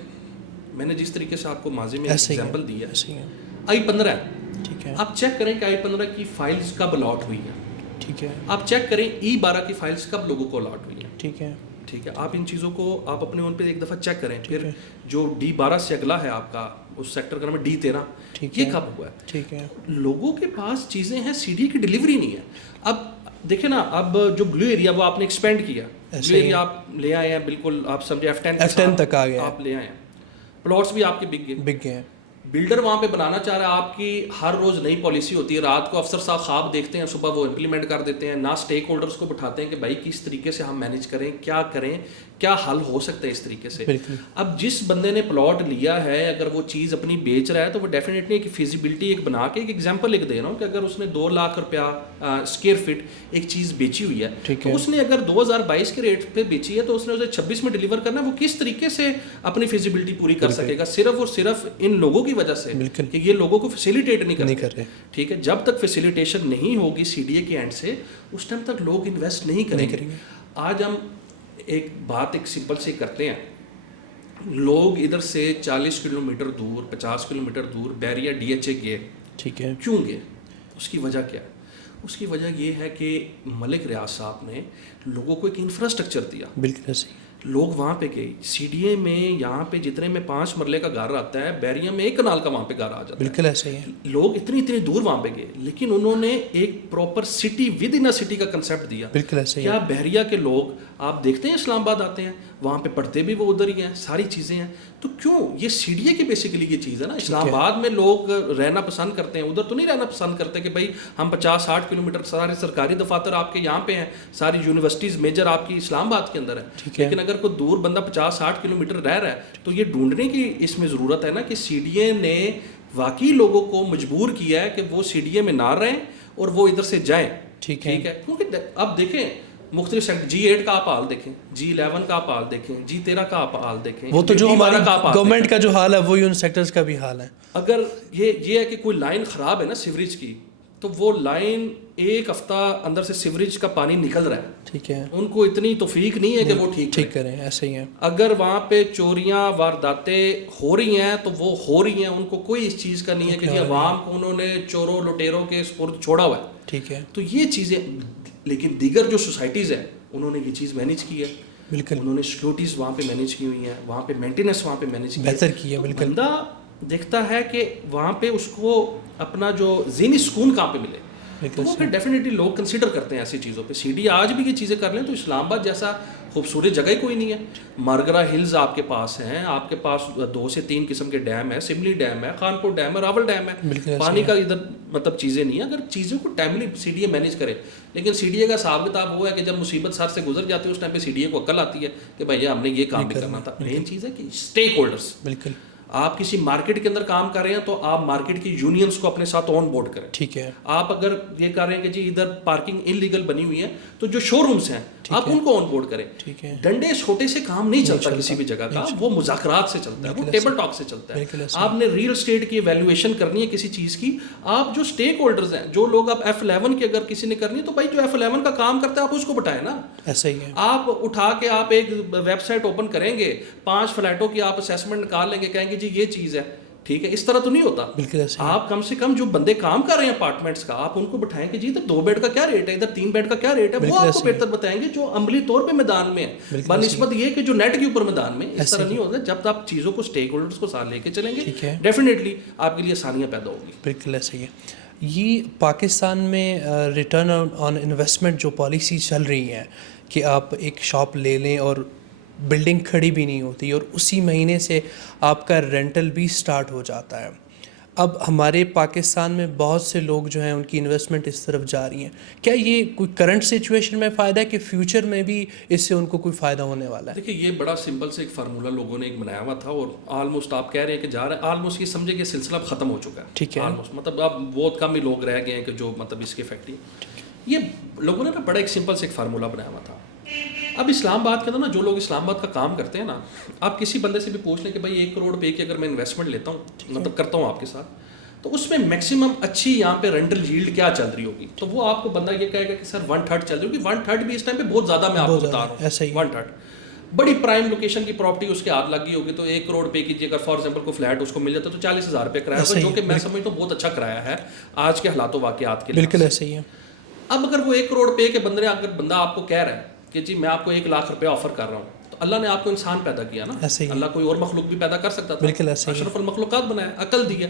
میں نے جس طریقے سے آپ کو ماضی میں ایگزامپل دی ہے، I-15 ہے، ٹھیک ہے، آپ چیک کریں کہ I-15 کی فائلز کب الاٹ ہوئی ہیں، ٹھیک ہے، آپ چیک کریں E-12 کی فائلز کب لوگوں کو الاٹ ہوئی ہیں، ٹھیک ہے، ٹھیک ہے. آپ ان چیزوں کو آپ اپنے ان پہ ایک دفعہ چیک کریں. پھر جو D-12 سے اگلا ہے آپ کا، اس سیکٹر کا نام ہے D-13، یہ کب ہوا ہے؟ ٹھیک ہے. لوگوں کے پاس چیزیں ہیں، سی ڈی کی ڈیلیوری نہیں ہے. اب دیکھیں نا، اب جو بلو ایریا وہ آپ نے ایکسپینڈ کیا، بلو ایریا آپ لے آئے ہیں، بالکل آپ سمجھے F10 تک آ گیا، آپ لے آئے ہیں، پلاٹس بھی آپ کے بک گئے. بلڈر وہاں پہ بنانا چاہ رہا ہے، آپ کی ہر روز نئی پالیسی ہوتی ہے، رات کو افسر صاحب خواب دیکھتے ہیں، صبح وہ امپلیمنٹ کر دیتے ہیں. نہ اسٹیک ہولڈرس کو بٹھاتے ہیں کہ بھائی کس طریقے سے ہم مینیج کریں، کیا کریں، کیا حل ہو سکتا ہے اس طریقے سے. اب جس بندے نے پلاٹ لیا ہے، اگر وہ چیز اپنی بیچ رہا ہے تو وہ ڈیفینیٹلی ایک فیزیبلٹی ایک بنا کے، ایک ایگزامپل ایک دے رہا ہوں کہ اگر اس نے 2 لاکھ روپیہ اسکوائر فٹ ایک چیز بیچی ہوئی ہے، تو اس نے اگر 2022 کے ریٹ پہ بیچی ہے تو اس نے اسے 26 میں ڈیلیور کرنا ہے. وہ کس طریقے سے اپنی فیزیبلٹی پوری کر سکے گا؟ صرف اور صرف ان لوگوں کی وجہ سے کہ یہ لوگوں کو فیسیلیٹیٹ نہیں کر رہے. ٹھیک ہے، جب تک فیسیلیٹیشن نہیں ہوگی سی ڈی اے کے اینڈ سے، اس ٹائم تک لوگ انویسٹ نہیں کریں گے. آج ہم ایک بات ایک سمپل سے کرتے ہیں، لوگ ادھر سے 40 کلومیٹر دور 50 کلومیٹر دور بیریا DHA گئے، ٹھیک ہے، کیوں گئے؟ اس کی وجہ کیا ہے؟ اس کی وجہ یہ ہے کہ ملک ریاض صاحب نے لوگوں کو ایک انفراسٹرکچر دیا. بالکل صحیح. لوگ وہاں پہ گئے. سی ڈی اے میں یہاں پہ جتنے میں 5 مرلے کا گھر آتا ہے، بیریا میں 1 کنال کا وہاں پہ گھر آ جاتا ہے. بالکل ایسا ہی ہے. لوگ اتنی دور وہاں پہ گئے، لیکن انہوں نے ایک proper city with in city کا کنسیپٹ دیا. بالکل ایسا ہی. کیا بحریہ کے لوگ آپ دیکھتے ہیں اسلام آباد آتے ہیں، وہاں پہ پڑھتے بھی وہ ادھر ہی ہیں، ساری چیزیں ہیں. تو کیوں یہ سی ڈی اے کی بیسیکلی یہ چیز ہے نا. اسلام آباد میں لوگ رہنا پسند کرتے ہیں، ادھر تو نہیں رہنا پسند کرتے کہ بھائی ہم 50-60 کلومیٹر، سارے سرکاری دفاتر آپ کے یہاں پہ ہیں، ساری یونیورسٹیز میجر آپ کی اسلام آباد کے اندر ہے. لیکن اگر کوئی دور بندہ 50-60 کلومیٹر رہ رہا ہے تو یہ ڈھونڈنے کی اس میں ضرورت ہے نا کہ سی ڈی اے نے واقعی لوگوں کو مجبور کیا ہے کہ وہ سی ڈی اے میں نہ رہیں اور وہ ادھر سے جائیں. ٹھیک ہے، کیونکہ اب دیکھیں مختلف سیکٹر، G8 کا آپ حال دیکھیں، G11 کا آپ حال دیکھیں، G13 کا آپ حال دیکھیں. وہ تو جو ہماری گورنمنٹ کا جو حال ہے وہی ان سیکٹرز کا بھی حال ہے. اگر یہ ہے کہ کوئی لائن خراب ہے نا سیوریج کی، تو وہ لائن 1 ہفتہ اندر سے سیوریج کا پانی نکل رہا ہے. ٹھیک ہے، ان کو اتنی توفیق نہیں ہے کہ وہ ٹھیک کریں. ایسے ہی ہے. اگر وہاں پہ چوریاں وارداتیں ہو رہی ہیں تو وہ ہو رہی ہیں، ان کو کوئی اس چیز کا نہیں ہے کہ عوام کو انہوں نے چوروں لٹیروں کے سپرد چھوڑا ہوا ہے. ٹھیک ہے. تو یہ چیزیں، لیکن دیگر جو سوسائٹیز ہیں انہوں نے یہ چیز مینیج کی ہے. بالکل، انہوں نے سیکورٹیز وہاں پہ مینیج کی ہوئی ہیں، وہاں پہ مینٹیننس وہاں پہ مینیج کی ہے، بہتر کی ہے. بالکل، بندہ دیکھتا ہے کہ وہاں پہ اس کو اپنا جو ذہنی سکون کہاں پہ ملے، تو وہ پھر ڈیفینیٹلی لوگ کنسیڈر کرتے ہیں ایسی چیزوں پہ. سی ڈی آج بھی یہ چیزیں کر لیں تو اسلام آباد جیسا خوبصورت جگہ ہی کوئی نہیں ہے. مارگرا ہلز آپ کے پاس ہیں، آپ کے پاس 2 سے 3 قسم کے ڈیم ہے، سملی ڈیم ہے، خانپور ڈیم ہے، راول ڈیم ہے. پانی کا ادھر مطلب چیزیں نہیں ہیں. اگر چیزوں کو timely C D A manage کرے، لیکن سی ڈی اے کا حساب کتاب وہ ہے کہ جب مصیبت سر سے گزر جاتی ہے اس ٹائم پہ سی ڈی اے کو عقل آتی ہے کہ بھائی ہم نے یہ کام بھی کرنا تھا. مین چیز ہے کہ اسٹیک ہولڈرس. بالکل، آپ کسی مارکیٹ کے اندر کام کر رہے ہیں تو آپ مارکیٹ کی یونینز کو اپنے ساتھ آن بورڈ کریں. ٹھیک ہے. آپ اگر یہ کر رہے ہیں کہ جی ادھر پارکنگ انلیگل بنی ہوئی ہے تو جو شو رومز ہیں آپ ان کو آن بورڈ کریں. ٹھیک ہے. ڈنڈے چھوٹے سے کام نہیں چلتا کسی بھی جگہ کا، وہ مذاکرات سے چلتا ہے، وہ ٹیبل ٹاک سے چلتا ہے. آپ نے ریئل اسٹیٹ کی ایویلویشن کرنی ہے کسی چیز کی. آپ جو اسٹیک ہولڈرز ہیں، جو لوگ آپ F11 کی اگر کسی نے کرنی ہے تو بھائی جو F11 کا کام کرتا ہے آپ اس کو بتائیں نا. ایسا ہی ہے. آپ اٹھا کے آپ ایک ویب سائٹ اوپن کریں گے، 5 فلیٹوں کی آپ اسیسمنٹ نکال لیں گے، کہیں گے جی یہ چیز ہے. ٹھیک ہے، اس طرح تو نہیں ہوتا. آپ کم سے کم جو بندے کام کر رہے ہیں اپارٹمنٹس کا، آپ ان کو بٹھائیں کہ جی ادھر 2 بیڈ کا کیا ریٹ ہے، ادھر 3 بیڈ کا کیا ریٹ ہے. وہ آپ کو بہتر بتائیں گے جو عملی طور پہ میدان میں ہے، بنسبت یہ کہ جو نیٹ کے اوپر میدان میں. اس طرح نہیں ہوتا. جب آپ چیزوں کو اسٹیک ہولڈرس کو ساتھ لے کے چلیں گے ڈیفینیٹلی آپ کے لیے آسانیاں پیدا ہوگی. بالکل ایسا ہی ہے. یہ پاکستان میں ریٹرن آن انویسٹمنٹ جو پالیسی چل رہی ہیں کہ آپ ایک شاپ لے لیں اور بلڈنگ کھڑی بھی نہیں ہوتی اور اسی مہینے سے آپ کا رینٹل بھی سٹارٹ ہو جاتا ہے. اب ہمارے پاکستان میں بہت سے لوگ جو ہیں ان کی انویسٹمنٹ اس طرف جا رہی ہیں. کیا یہ کوئی کرنٹ سچویشن میں فائدہ ہے کہ فیوچر میں بھی اس سے ان کو کوئی فائدہ ہونے والا ہے؟ دیکھیے یہ بڑا سمپل سے ایک فارمولا لوگوں نے ایک بنایا ہوا تھا اور آلموسٹ آپ کہہ رہے ہیں کہ جا رہا ہے, آلموسٹ یہ سمجھے کہ سلسلہ اب ختم ہو چکا ہے. ٹھیک ہے. آلموسٹ مطلب اب بہت کم ہی لوگ رہ گئے ہیں کہ جو مطلب اس کے افیکٹ. یہ لوگوں نے نا بڑا ایک سمپل سے ایک فارمولا بنایا ہوا تھا. اب اسلام آباد کے اندر نا جو لوگ اسلام آباد کا کام کرتے ہیں نا, آپ کسی بندے سے بھی پوچھ لیں کہ بھائی 1 کروڑ روپے کی اگر میں انویسٹمنٹ لیتا ہوں مطلب کرتا ہوں آپ کے ساتھ, تو اس میں میکسیمم اچھی یہاں پہ رینٹل ییلڈ کیا چل رہی ہوگی, تو وہ آپ کو بندہ یہ کہے گا کہ سر 1/3 چل رہی ہوگی. 1/3 بھی اس ٹائم پہ بہت زیادہ میں آپ کو بتا رہا ہوں. 1/3 بڑی پرائم لوکیشن کی پراپرٹی اس کے ہاتھ لگی ہوگی تو 1 کروڑ پے کیجیے اگر فار ایگزامپل کو فلیٹ اس کو مل جاتا ہے تو 40,000 روپے کرایہ ہوگا, جو کہ میں سمجھتا ہوں بہت اچھا کرایہ ہے آج کے حالات و واقعات کے لیے. بالکل ایسا ہی ہے. اب اگر وہ 1 کروڑ پے کے اگر بندہ آپ کو کہہ رہا ہے کہ جی میں آپ کو 1 لاکھ روپے آفر کر رہا ہوں, تو اللہ نے آپ کو انسان پیدا کیا نا, اللہ کوئی اور مخلوق بھی پیدا کر سکتا تھا, اشرف المخلوقات بنایا, عقل دی ہے.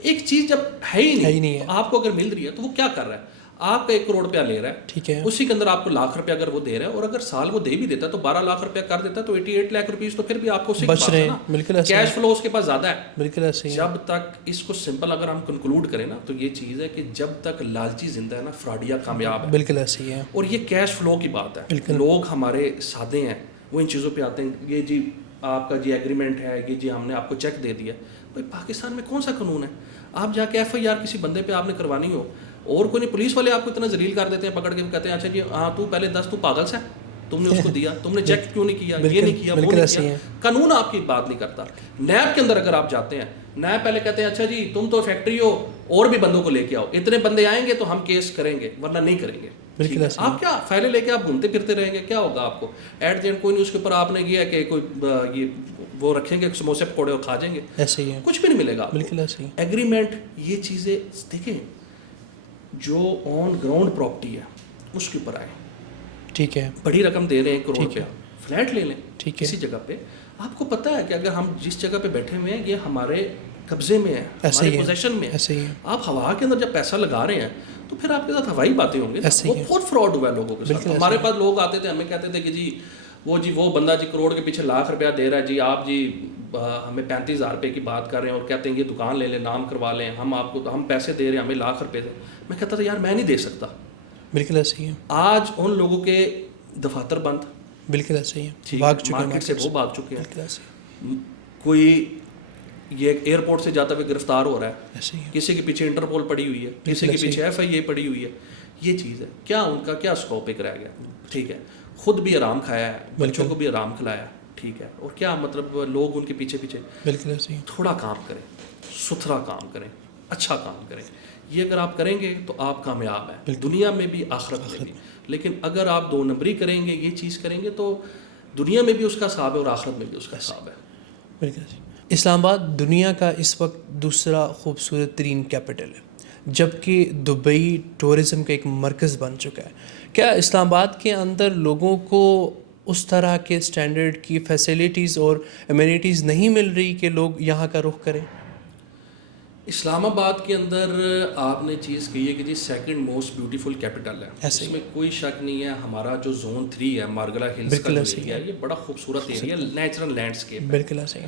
ایک چیز جب ہے ہی نہیں تو آپ کو اگر مل رہی ہے تو وہ کیا کر رہا ہے, آپ کا 1 کروڑ روپیہ لے رہا ہے, ٹھیک ہے, اسی کے اندر آپ کو 1 لاکھ روپیہ اگر وہ دے رہا ہے, اور اگر سال وہ دے بھی دیتا ہے تو 12 لاکھ روپیہ کر دیتا ہے تو 88 لاکھ روپیز تو پھر بھی آپ کو بچ رہے ہیں. کیش فلو اس کے پاس زیادہ ہے. بالکل ایسے ہی. جب تک اس کو سمپل اگر ہم کنکلوڈ کریں نا تو یہ چیز ہے کہ جب تک لالچی زندہ ہے نا فراڈیا کامیاب ہے. بالکل ایسے ہی ہے. اور یہ کیش فلو کی بات ہے. لوگ ہمارے سادے ہیں, وہ ان چیزوں پہ آتے ہیں, یہ جی آپ کا جی ایگریمنٹ ہے, یہ جی ہم نے آپ کو چیک دے دیا. بھائی پاکستان میں کون سا قانون ہے, آپ جا کے FIR کسی بندے پہ آپ نے کروانی ہو اور کوئی نہیں, پولیس والے آپ کو اتنا ذلیل کر دیتے ہیں, پکڑ کے کہتے ہیں اچھا جی ہاں تو پہلے 10 تو پاگل سے تم نے اس کو دیا, تم نے چیک کیوں نہیں کیا, یہ نہیں کیا, وہ نہیں کیا. قانون آپ کی بات نہیں کرتا. نیب کے اندر اگر آپ جاتے ہیں, نیب پہلے کہتے ہیں اچھا جی تم تو فیکٹری ہو اور بھی بندوں کو لے کے آؤ, اتنے بندے آئیں گے تو ہم کیس کریں گے ورنہ نہیں کریں گے. آپ کیا فائلیں لے کے آپ گھومتے پھرتے رہیں گے, کیا ہوگا آپ کو ایٹ دی اینڈ؟ کوئی نہیں اس کے اوپر آپ نے یہ کہ کوئی یہ وہ رکھیں گے سموسے پکوڑے اور کھا جائیں گے, ایسے ہی ہے, کچھ بھی نہیں ملے گا. بالکل ایسے ہی. ایگریمنٹ یہ چیزیں دیکھیں جو آن گراؤنڈ پراپرٹی ہے اس کے اوپر آئے, ٹھیک ہے, بڑی رقم دے رہے ہیں 1 کروڑ روپیہ, فلیٹ لے لیں ٹھیک ہے کسی جگہ پہ. آپ کو پتہ ہے کہ اگر ہم جس جگہ پہ بیٹھے ہوئے ہیں یہ ہمارے قبضے میں ہے, ہمارے پوزیشن میں ہے, آپ ہوا کے اندر جب پیسہ لگا رہے ہیں تو پھر آپ کے ساتھ ہوائی باتیں ہوں گی. وہ بہت فراڈ ہوا ہے لوگوں کے ساتھ. ہمارے پاس لوگ آتے تھے, ہمیں کہتے تھے کہ جی وہ بندہ جی کروڑ کے پیچھے 1 لاکھ روپیہ دے رہا ہے, جی آپ جی ہمیں 35,000 روپے کی بات کر رہے ہیں اور کہتے ہیں یہ دکان لے لیں, نام کروا لیں, ہم آپ کو ہم پیسے دے رہے ہیں, ہمیں 1 لاکھ روپے دیں. میں کہتا تھا یار میں نہیں دے سکتا. بالکل ایسے ہی ہے. آج ان لوگوں کے دفاتر بند, بالکل ایسے ہی ہے, مارکیٹ سے وہ بھاگ چکے ہیں. کوئی یہ ایئرپورٹ سے جاتا ہوئے گرفتار ہو رہا ہے, کسی کے پیچھے انٹرپول پڑی ہوئی ہے, کسی کے پیچھے FIA پڑی ہوئی ہے. یہ چیز ہے, کیا ان کا کیا اسکوپ ایک رہ گیا. ٹھیک ہے, خود بھی آرام کھایا ہے, بچوں کو بھی آرام کھلایا, ٹھیک ہے, اور کیا مطلب لوگ ان کے پیچھے بالکل ایسے ہی. تھوڑا کام کریں, ستھرا کام کریں, اچھا کام کریں. یہ اگر آپ کریں گے تو آپ کامیاب ہیں دنیا میں بھی آخرت میں بھی. لیکن اگر آپ 2 نمبری کریں گے, یہ چیز کریں گے, تو دنیا میں بھی اس کا حساب ہے اور آخرت میں بھی اس کا حساب ہے. بالکل. اسلام آباد دنیا کا اس وقت دوسرا خوبصورت ترین کیپٹل ہے, جبکہ دبئی ٹورزم کا ایک مرکز بن چکا ہے. کیا اسلام آباد کے اندر لوگوں کو اس طرح کے اسٹینڈرڈ کی فیسلٹیز اور امینٹیز نہیں مل رہی کہ لوگ یہاں کا رخ کریں؟ اسلام آباد کے اندر آپ نے چیز کی ہے کہ جی 2nd موسٹ بیوٹیفل کیپٹل ہے, اس میں کوئی شک نہیں ہے. ہمارا جو زون 3 ہے مارگلا ہلز کا ایریا, یہ بڑا خوبصورت ایریا, نیچرل لینڈسکیپ. بالکل ایسے ہی.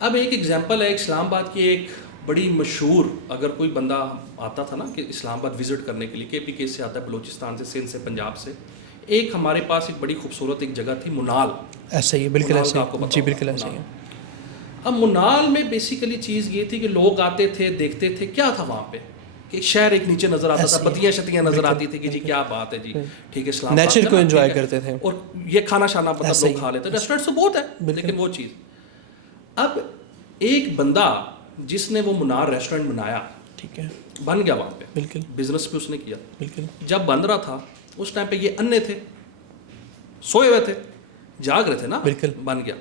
اب ایک ایگزامپل ہے اسلام آباد کی, ایک بڑی مشہور, اگر کوئی بندہ آتا تھا نا کہ اسلام آباد وزٹ کرنے کے لیے, KPK سے آتا ہے, بلوچستان سے, سندھ سے, پنجاب سے, ایک ہمارے پاس ایک بڑی خوبصورت ایک جگہ تھی منال. ایسا ہی ہے, بالکل ایسا ہی, جی بالکل ایسا ہی ہے. اب منال میں بیسیکلی چیز یہ تھی کہ لوگ آتے تھے, دیکھتے تھے, کیا تھا وہاں پہ کہ ایک شہر ایک نیچے نظر آتا تھا, پتیاں شتیاں نظر آتی تھی کہ جی کیا بات ہے جی, ٹھیک ہے, اسلام نیچر کو انجوائے کرتے تھے, اور یہ کھانا شانا مطلب لوگ کھا لیتے. ریسٹورینٹس تو بہت ہے لیکن وہ چیز. اب ایک بندہ جس نے وہ منار ریسٹورینٹ بنایا, ٹھیک ہے, بن گیا وہاں پہ, بالکل بزنس بھی اس نے کیا. بالکل. جب بن رہا تھا اس ٹائم پہ یہ انے تھے, سوئے ہوئے تھے, جاگ رہے تھے نا, بالکل. بن گیا.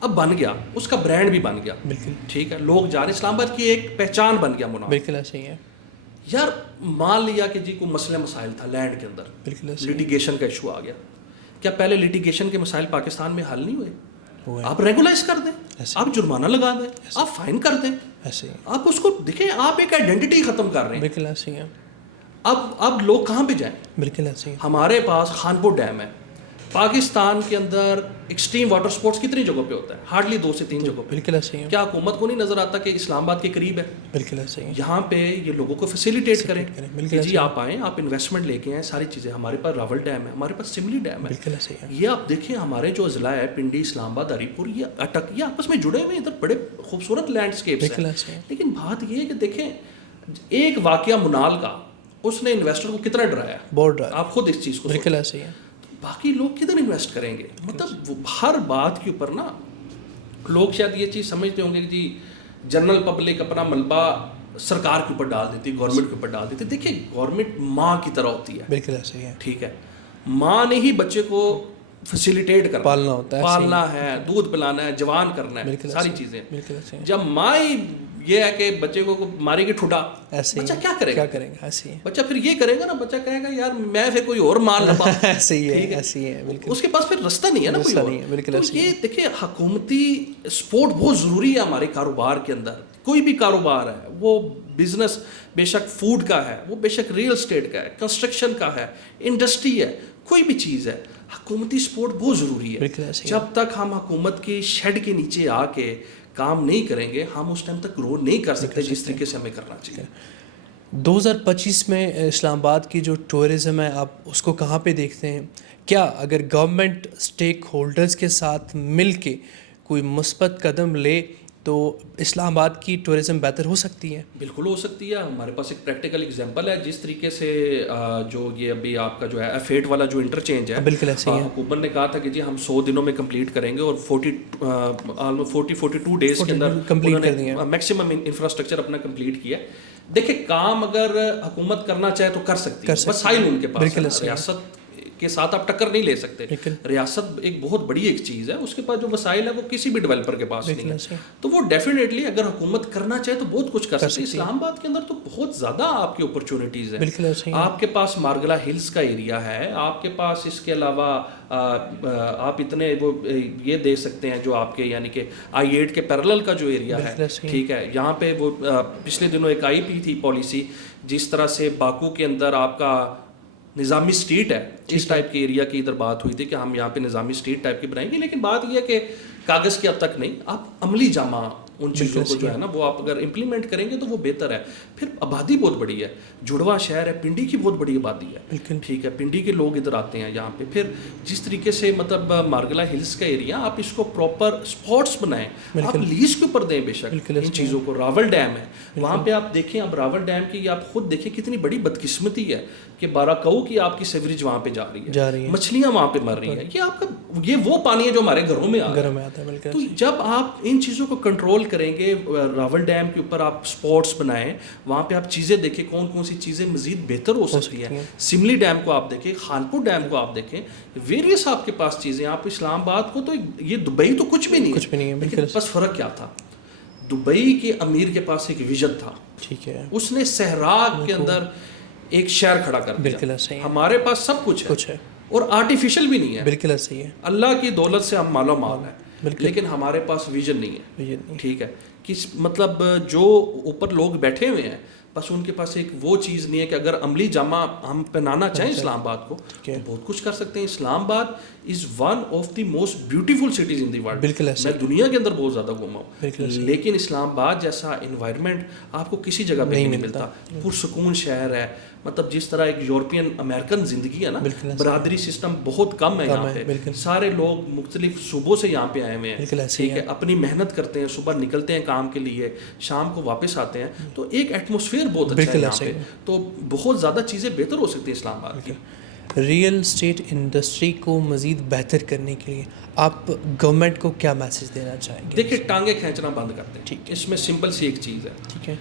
اب بن گیا, اس کا برانڈ بھی بن گیا, بالکل, ٹھیک ہے, لوگ جا رہے, اسلام آباد کی ایک پہچان بن گیا منار. بالکل ایسے ہی ہے. یار مان لیا کہ جی کوئی مسئلہ مسائل تھا لینڈ کے اندر, بالکل, لیٹیگیشن کا ایشو آ گیا. کیا پہلے لیٹیگیشن کے مسائل پاکستان میں حل نہیں ہوئے؟ آپ ریگولائز کر دیں, آپ جرمانہ لگا دیں, آپ فائن کر دیں, آپ اس کو دیکھیں, آپ ایک آئیڈینٹی ختم کر رہے ہیں. بالکل ایسے ہی ہے. اب لوگ کہاں پہ جائیں؟ بالکل ایسے ہی. ہمارے پاس خانپور ڈیم ہے, پاکستان کے اندر ایکسٹریم واٹر سپورٹس کتنی جگہوں پہ ہوتا ہے؟ ہارڈلی 2 سے 3 جگہوں پہ. بالکل ایسے ہی ہے. کیا حکومت کو نہیں نظر آتا کہ اسلام آباد کے قریب ہے؟ بالکل ایسے ہی ہے. یہاں پہ یہ لوگوں کو فیسیلیٹیٹ کریں بالکل کہ جی آپ آئیں, آپ انویسٹمنٹ لے کے آئیں, ساری چیزیں. ہمارے پاس راول ڈیم ہے, ہمارے پاس سملی ڈیم ہے. بالکل ایسے ہی ہے. یہ آپ دیکھیں ہمارے جو اضلاع ہے پنڈی, اسلام آباد, ہری پور, یہ آپس میں جڑے ہوئے ہیں. ادھر بڑے خوبصورت لینڈسکیپس ہیں. لیکن بات یہ ہے کہ دیکھیں ایک واقعہ منال کا, اس نے انویسٹر کو کتنا ڈرایا, بہت ڈرایا. آپ خود اس چیز کو بالکل ایسے ہی ہے. باقی لوگ کدھر انویسٹ کریں گے؟ مطلب ہر بات کے اوپر نا لوگ شاید یہ چیز سمجھتے ہوں گے کہ جی جنرل پبلک اپنا ملبہ سرکار کے اوپر ڈال دیتی, گورنمنٹ کے اوپر ڈال دیتی. دیکھیں گورنمنٹ ماں کی طرح ہوتی ہے. بالکل ایسے ہی ہے. ٹھیک ہے, ماں نے ہی بچے کو فیسیلیٹیٹ کرنا, پالنا ہوتا ہے, پالنا ہے, دودھ پلانا ہے, جوان کرنا ہے, ساری چیزیں. جب ماں ہی یہ ہے کہ بچے کو مارے گی ٹھوٹا, بچہ کیا کرے گا؟ ایسے ہی بچہ پھر یہ کرے گا نا, بچہ کہے گا یار میں پھر کوئی اور مال لبا. ایسے ہی ہے, ایسے ہی ہے. بالکل اس کے پاس پھر رستہ نہیں ہے نا کوئی اور. بالکل تو یہ دیکھیں حکومتی سپورٹ بہت ضروری ہے ہمارے کاروبار کے اندر. کوئی بھی کاروبار ہے, وہ بزنس بے شک فوڈ کا ہے, وہ بے شک ریئل اسٹیٹ کا ہے, کنسٹرکشن کا ہے, انڈسٹری ہے, کوئی بھی چیز ہے, حکومتی سپورٹ بہت ضروری ہے. جب تک ہم حکومت کی شیڈ کے نیچے آ کے کام نہیں کریں گے ہم اس ٹائم تک گرو نہیں کر سکتے جس طریقے سے ہمیں کرنا چاہیے. 2025 میں اسلام آباد کی جو ٹورزم ہے آپ اس کو کہاں پہ دیکھتے ہیں؟ کیا اگر گورنمنٹ اسٹیک ہولڈرز کے ساتھ مل کے کوئی مثبت قدم لے تو اسلام آباد کی ٹورزم بہتر ہو سکتی ہے؟ بالکل ہو سکتی ہے. ہمارے پاس ایک پریکٹیکل ایگزامپل ہے. جس طریقے سے جو یہ ابھی آپ کا جو ہے F8 والا جو انٹرچینج ہے, بالکل ایسے ہی ہے. حکومت نے کہا تھا کہ جی ہم 100 دنوں میں کمپلیٹ کریں گے, اور 42 ڈیز کے اندر کمپلیٹ کر دیں. میکسیمم انفراسٹرکچر اپنا کمپلیٹ کیا. دیکھیں کام اگر حکومت کرنا چاہے تو کر سکتی ہے, وسائل ان کے پاس. ریاست کے ساتھ آپ ٹکر نہیں لے سکتے. ریاست ایک بہت بڑی ایک چیز ہے, اس کے پاس جو وسائل ہے وہ کسی بھی ڈیولپر کے پاس نہیں ہے. تو وہ ڈیفینیٹلی اگر حکومت کرنا چاہے تو بہت کچھ کر سکتے. اسلام آباد کے اندر تو بہت زیادہ آپ کی اپرچونیٹیز ہیں. آپ کے پاس مارگلا ہلز کا ایریا ہے, آپ کے پاس اس کے علاوہ آپ اتنے وہ یہ دے سکتے ہیں جو آپ کے یعنی کہ I-8 کے پیرلل کا جو ایریا ہے. ٹھیک ہے, یہاں پہ وہ پچھلے دنوں ایک آئی پی تھی پالیسی, جس طرح سے باکو کے اندر آپ کا نظامی اسٹریٹ ہے, اس ٹائپ کے ایریا کی ادھر بات ہوئی تھی کہ ہم یہاں پہ نظامی اسٹریٹ ٹائپ کی بنائیں گے. لیکن بات یہ ہے کہ کاغذ کی اب تک نہیں, آپ عملی جامہ ان چیزوں کو جو ہے نا وہ آپ اگر امپلیمنٹ کریں گے تو وہ بہتر ہے. پھر آبادی بہت بڑی ہے, جڑواں شہر ہے, پنڈی کی بہت بڑی آبادی ہے. ٹھیک ہے, پنڈی کے لوگ ادھر آتے ہیں یہاں پہ. پھر جس طریقے سے مطلب مارگلا ہلز کا ایریا آپ اس کو پراپر اسپاٹس بنائیں, آپ لیز کے اوپر دیں بے شک ان چیزوں کو. راول ڈیم ہے وہاں پہ آپ دیکھیں, اب راول ڈیم کی آپ خود دیکھیں کتنی بڑی بدقسمتی ہے کہ 12 کؤ کی آپ کی سیوریج وہاں پہ جا رہی ہے, مچھلیاں وہاں پہ مر رہی ہیں. یہ آپ کا یہ وہ پانی ہے جو ہمارے گھروں میں آتا ہے. تو جب آپ ان چیزوں کو کنٹرول کریں گے, راول ڈیم کے اوپر آپ سپورٹس بنائیں, وہاں پہ آپ چیزیں دیکھیں کون کون سی چیزیں مزید بہتر ہو سکتی ہیں. سملی ڈیم کو آپ دیکھیں, خانپور ڈیم کو آپ دیکھیں, ویریس آپ کے پاس چیزیں. آپ اسلام آباد کو تو یہ دبئی تو کچھ بھی نہیں ہے, لیکن بس فرق کیا تھا, دبئی کے امیر کے پاس ایک ویژن تھا. ٹھیک ہے, اس نے صحرا کے اندر ایک شہر کھڑا کر دیا. ہمارے پاس سب کچھ ہے اور آرٹیفیشل بھی نہیں ہے. بالکل ایسے ہی ہے, اللہ کی دولت سے ہم مالا مال ہیں, لیکن ہمارے پاس ویژن نہیں ہے. ٹھیک ہے, کہ مطلب جو اوپر لوگ بیٹھے ہوئے ہیں بس ان کے پاس ایک وہ چیز نہیں ہے کہ اگر عملی جامہ ہم پہنانا چاہیں اسلام آباد کو تو بہت کچھ کر سکتے ہیں. اسلام آباد is one of the most beautiful cities in the world. میں دنیا کے اندر بہت زیادہ گھوما ہوں, لیکن اسلام آباد جیسا انوائرمنٹ آپ کو کسی جگہ پہ نہیں ملتا. پرسکون شہر ہے, مطلب جس طرح ایک یورپین امریکن زندگی ہے نا, برادری سسٹم بہت کم ہے یہاں پہ. سارے لوگ مختلف صوبوں سے یہاں پہ آئے ہوئے ہیں. ٹھیک ہے, اپنی محنت کرتے ہیں, صبح نکلتے ہیں کام کے لیے, شام کو واپس آتے ہیں. تو ایک ایٹماسفیئر بہت اچھا ہے یہاں پہ. تو بہت زیادہ چیزیں بہتر ہو سکتی ہیں اسلام آباد کی. ریئل اسٹیٹ انڈسٹری کو مزید بہتر کرنے کے لیے آپ گورنمنٹ کو کیا میسج دینا چاہیں گے؟ دیکھیں ٹانگیں کھینچنا بند کرتے ہیں. ٹھیک, اس میں سمپل سی ایک چیز ہے. ٹھیک ہے,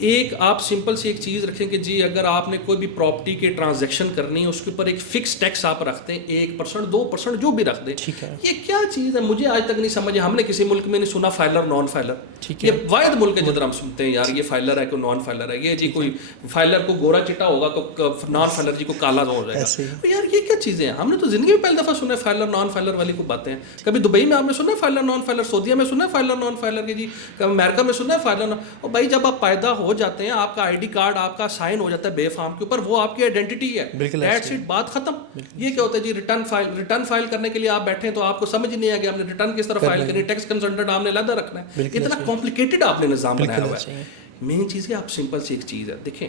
ایک آپ سمپل سی ایک چیز رکھیں کہ جی اگر آپ نے کوئی بھی پراپرٹی کے ٹرانزیکشن کرنی ہے اس کے اوپر ایک فکس ٹیکس آپ رکھتے ہیں, 1% 2% جو بھی رکھ دیں. ٹھیک ہے, یہ کیا چیز ہے مجھے آج تک نہیں سمجھ. ہم نے کسی ملک میں نہیں سنا فائلر نان فائلر. ٹھیک ہے, یہ واحد ملک ہے جدھر ہم سنتے ہیں یار یہ فائلر ہے کوئی نان فائلر ہے. یہ جی کوئی فائلر کو گورا چٹا ہوگا تو نان فائلر جی کو کالا ہو جائے گا. یار یہ کیا چیزیں ہیں؟ ہم نے تو زندگی میں پہلی دفعہ سنا ہے فائلر نان فائلر والی کو باتیں. کبھی دبئی میں آپ نے سنا ہے فائلر نان فائلر, سعودیہ میں سنا ہے فائلر نان فائلر کی, جی امریکہ میں سنا ہے فائلر. اور بھائی جب آپ پیدا ہو ہو جاتے ہیں, آپ کا ID کارڈ آپ کا سائن ہو جاتا ہے بے فارم کے اوپر, وہ آپ کی آئیڈینٹی ہے, دیٹس اٹ, بات ختم. یہ کیا ہوتا ہے جی, ریٹرن فائل کرنے کے لیے آپ بیٹھے ہیں تو آپ کو سمجھ نہیں آیا کہ آپ نے ریٹرن کس طرح فائل کرنی ہے, ٹیکس کنسلٹنٹ آپ نے علیحدہ رکھنا ہے, اتنا کمپلیکیٹڈ آپ نے نظام بنایا ہوا ہے. مین چیز ہے, آپ سمپل سی ایک چیز ہے, دیکھیں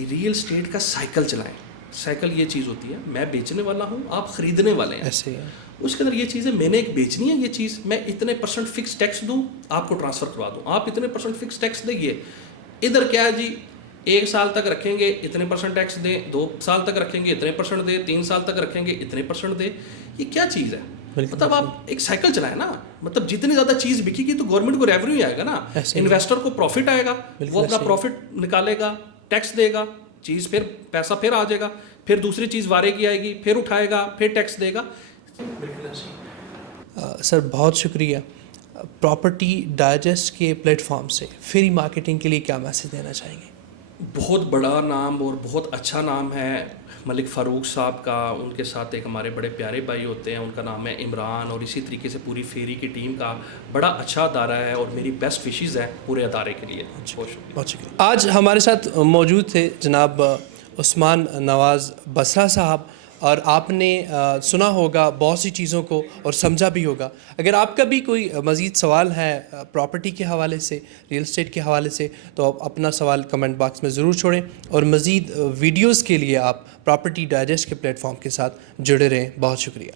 ریئل اسٹیٹ کا سائیکل چلائیں. سائیکل یہ چیز ہوتی ہے, میں بیچنے والا ہوں, آپ خریدنے والے ہیں. اس کے اندر یہ چیز ہے, میں نے ایک بیچنی ہے یہ چیز, میں اتنے % فکس ٹیکس دوں, آپ کو ٹرانسفر کروا دوں, آپ اتنے % فکس ٹیکس دیں. ادھر کیا ہے جی, 1 سال تک رکھیں گے اتنے % ٹیکس دیں, 2 سال تک رکھیں گے اتنے % دیں, 3 سال تک رکھیں گے اتنے % دیں. یہ کیا چیز ہے؟ مطلب آپ ایک سائیکل چلائیں نا, مطلب جتنی زیادہ چیز بکے گی تو گورنمنٹ کو ریونیو آئے گا نا, انویسٹر کو پروفٹ آئے گا, وہ اپنا پروفٹ نکالے گا, ٹیکس دے گا, چیز پھر پیسہ پھر آ جائے گا, پھر دوسری چیز وارے کی آئے گی, پھر اٹھائے گا, پھر ٹیکس دے گا. سر بہت شکریہ. پراپرٹی ڈائجسٹ کے پلیٹ فارم سے فری مارکیٹنگ کے لیے کیا میسج دینا چاہیں گے؟ بہت بڑا نام اور بہت اچھا نام ہے ملک فاروق صاحب کا, ان کے ساتھ ایک ہمارے بڑے پیارے بھائی ہوتے ہیں, ان کا نام ہے عمران, اور اسی طریقے سے پوری فیری کی ٹیم کا بڑا اچھا ادارہ ہے, اور میری بیسٹ وشیز ہے پورے ادارے کے لیے. بہت شکریہ. آج ہمارے ساتھ موجود تھے جناب عثمان نواز بصرہ صاحب, اور آپ نے سنا ہوگا بہت سی چیزوں کو اور سمجھا بھی ہوگا. اگر آپ کا بھی کوئی مزید سوال ہے پراپرٹی کے حوالے سے, ریئل اسٹیٹ کے حوالے سے, تو آپ اپنا سوال کمنٹ باکس میں ضرور چھوڑیں, اور مزید ویڈیوز کے لیے آپ پراپرٹی ڈائجسٹ کے پلیٹ فارم کے ساتھ جڑے رہیں. بہت شکریہ.